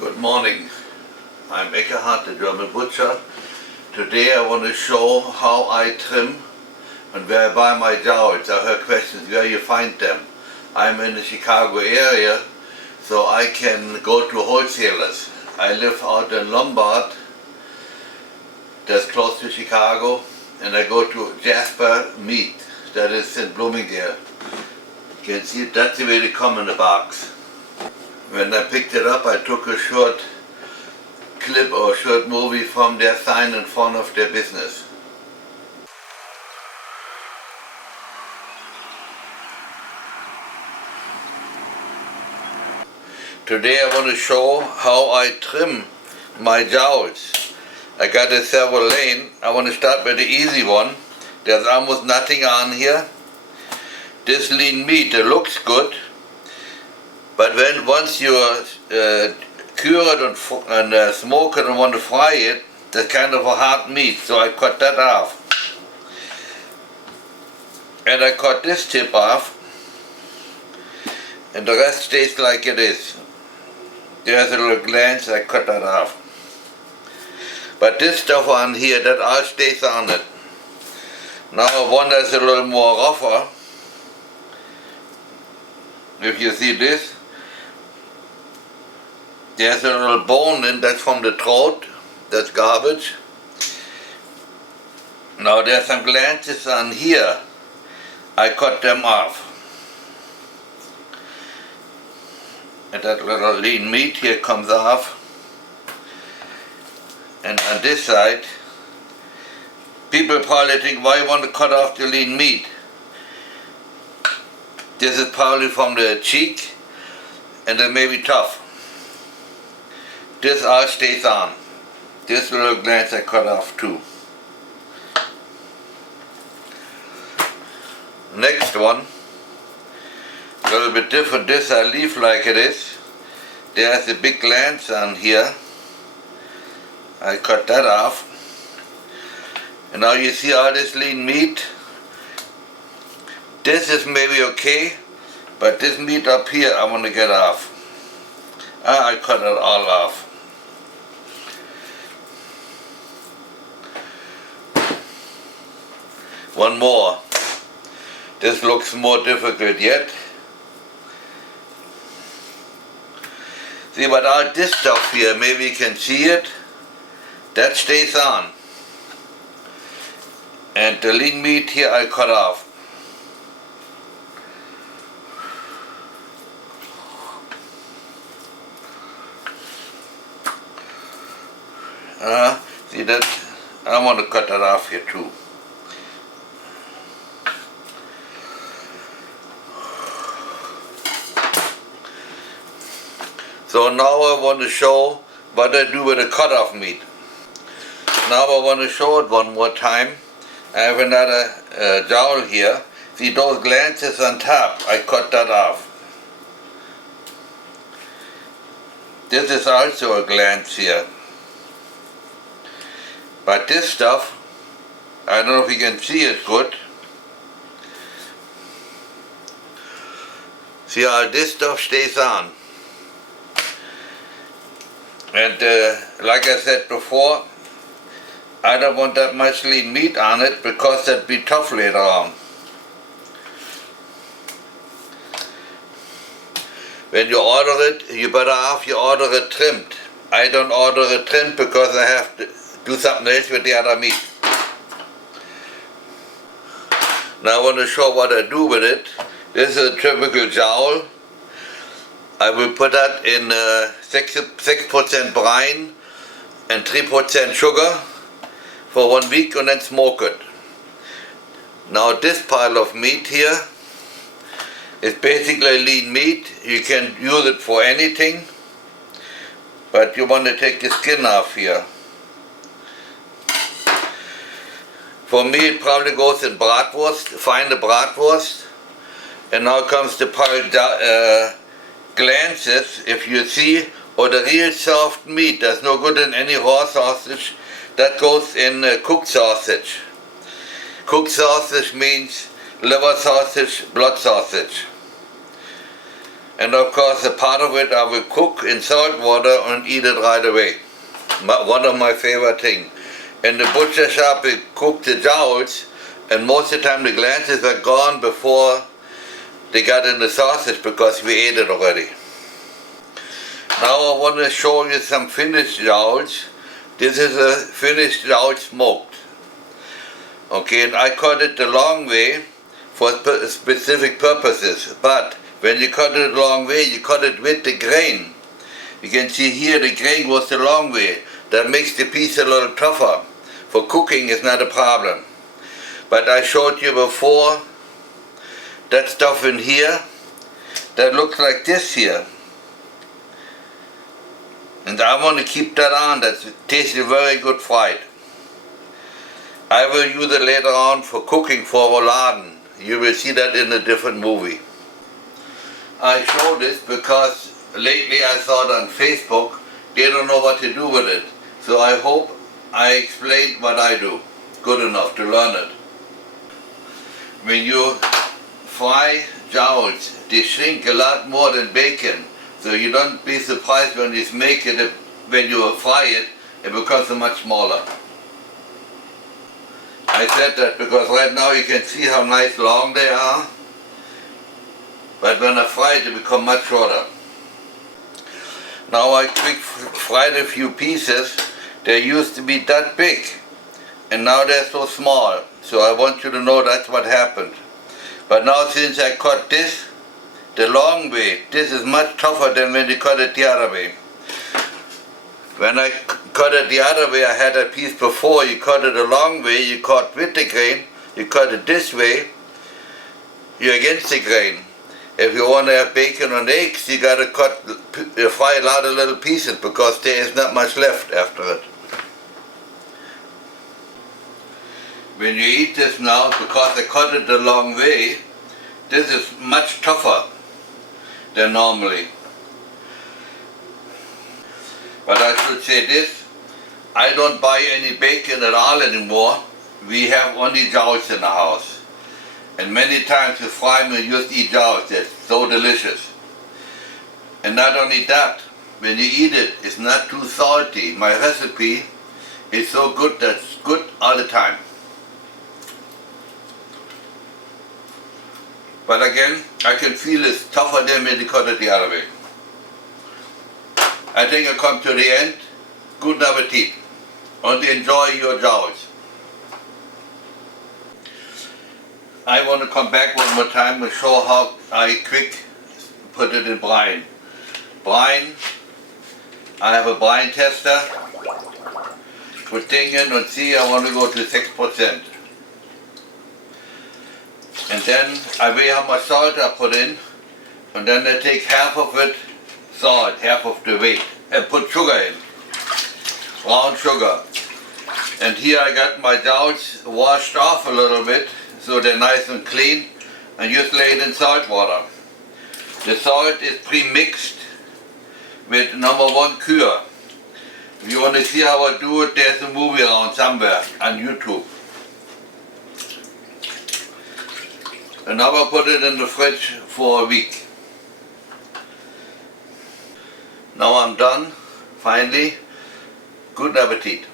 Good morning. I'm Eckkehard, the German butcher. Today I want to show how I trim and where I buy my jowls. I heard questions where you find them. I'm in the Chicago area, so I can go to wholesalers. I live out in Lombard, that's close to Chicago, and I go to Jasper Meat, that is in Bloomingdale. You can see that's the way they come in the box. When I picked it up, I took a short clip or short movie from their sign in front of their business. Today I want to show how I trim my jowls. I got a several lane. I want to start with the easy one. There's almost nothing on here. This lean meat, it looks good. But once you cure it and smoke it and want to fry it, that's kind of a hard meat, so I cut that off. And I cut this tip off, and the rest stays like it is. There's a little glands, I cut that off. But this stuff on here, that all stays on it. Now one that's a little more rougher, if you see this, there's a little bone in, that's from the throat, that's garbage. Now there's some glances on here, I cut them off. And that little lean meat here comes off. And on this side, people probably think, why you want to cut off the lean meat? This is probably from the cheek, and it may be tough. This all stays on. This little glands I cut off too. Next one, a little bit different. This I leave like it is. There's a big glands on here. I cut that off. And now you see all this lean meat. This is maybe okay, but this meat up here I want to get off. I cut it all off. One more. This looks more difficult yet. See, but all this stuff here, maybe you can see it, that stays on. And the lean meat here I cut off. See that? I want to cut that off here too. So now I want to show what I do with the cut-off meat. Now I want to show it one more time. I have another jowl here. See those glances on top, I cut that off. This is also a glance here. But this stuff, I don't know if you can see it good. See how this stuff stays on. And like I said before, I don't want that much lean meat on it because that'd be tough later on. When you order it, you better have you order it trimmed. I don't order it trimmed because I have to do something else with the other meat. Now I want to show what I do with it. This is a typical jowl. I will put that in 6% brine and 3% sugar for 1 week and then smoke it. Now this pile of meat here is basically lean meat. You can use it for anything, but you want to take the skin off here. For me it probably goes in bratwurst, find the bratwurst. And now comes the pile glances, if you see, or the real soft meat. That's no good in any raw sausage. That goes in cooked sausage. Cooked sausage means liver sausage, blood sausage. And of course a part of it I will cook in salt water and eat it right away. One of my favorite things. In the butcher shop we cook the jowls, and most of the time the glances are gone before they got in the sausage because we ate it already. Now I want to show you some finished jowls. This is a finished jowl smoked. Okay, and I cut it the long way for specific purposes, but when you cut it the long way, you cut it with the grain. You can see here the grain goes the long way. That makes the piece a little tougher. For cooking it's not a problem. But I showed you before that stuff in here that looks like this here. And I want to keep that on. That tastes very good fried. I will use it later on for cooking for rouladen. You will see that in a different movie. I show this because lately I saw it on Facebook. They don't know what to do with it. So I hope I explained what I do good enough to learn it. When you fry jowls, they shrink a lot more than bacon. So you don't be surprised when you make it, when you fry it, it becomes much smaller. I said that because right now you can see how nice long they are. But when I fry it, they become much shorter. Now I quick fried a few pieces. They used to be that big. And now they're so small. So I want you to know that's what happened. But now since I cut this the long way, this is much tougher than when you cut it the other way. When I cut it the other way, I had a piece before. You cut it the long way, you cut with the grain. You cut it this way, you're against the grain. If you want to have bacon and eggs, you got to fry a lot of little pieces because there is not much left after it. When you eat this now, because I cut it the long way, this is much tougher than normally. But I should say this, I don't buy any bacon at all anymore. We have only jowls in the house. And many times we fry them and just eat jowls. They're so delicious. And not only that, when you eat it, it's not too salty. My recipe is so good that it's good all the time. But again, I can feel it's tougher than when you cut it the other way. I think I come to the end. Good appetit. And enjoy your jowls. I want to come back one more time and show how I quick put it in brine. Brine, I have a brine tester. Put thing in and see, I want to go to 6%. And then I weigh how much salt I put in, and then I take half of it salt, half of the weight, and put sugar in, brown sugar. And here I got my jowls washed off a little bit, so they're nice and clean, and just lay it in salt water. The salt is pre-mixed with #1 cure. If you want to see how I do it, there's a movie around somewhere on YouTube. And now I put it in the fridge for a week. Now I'm done, finally. Good appetit.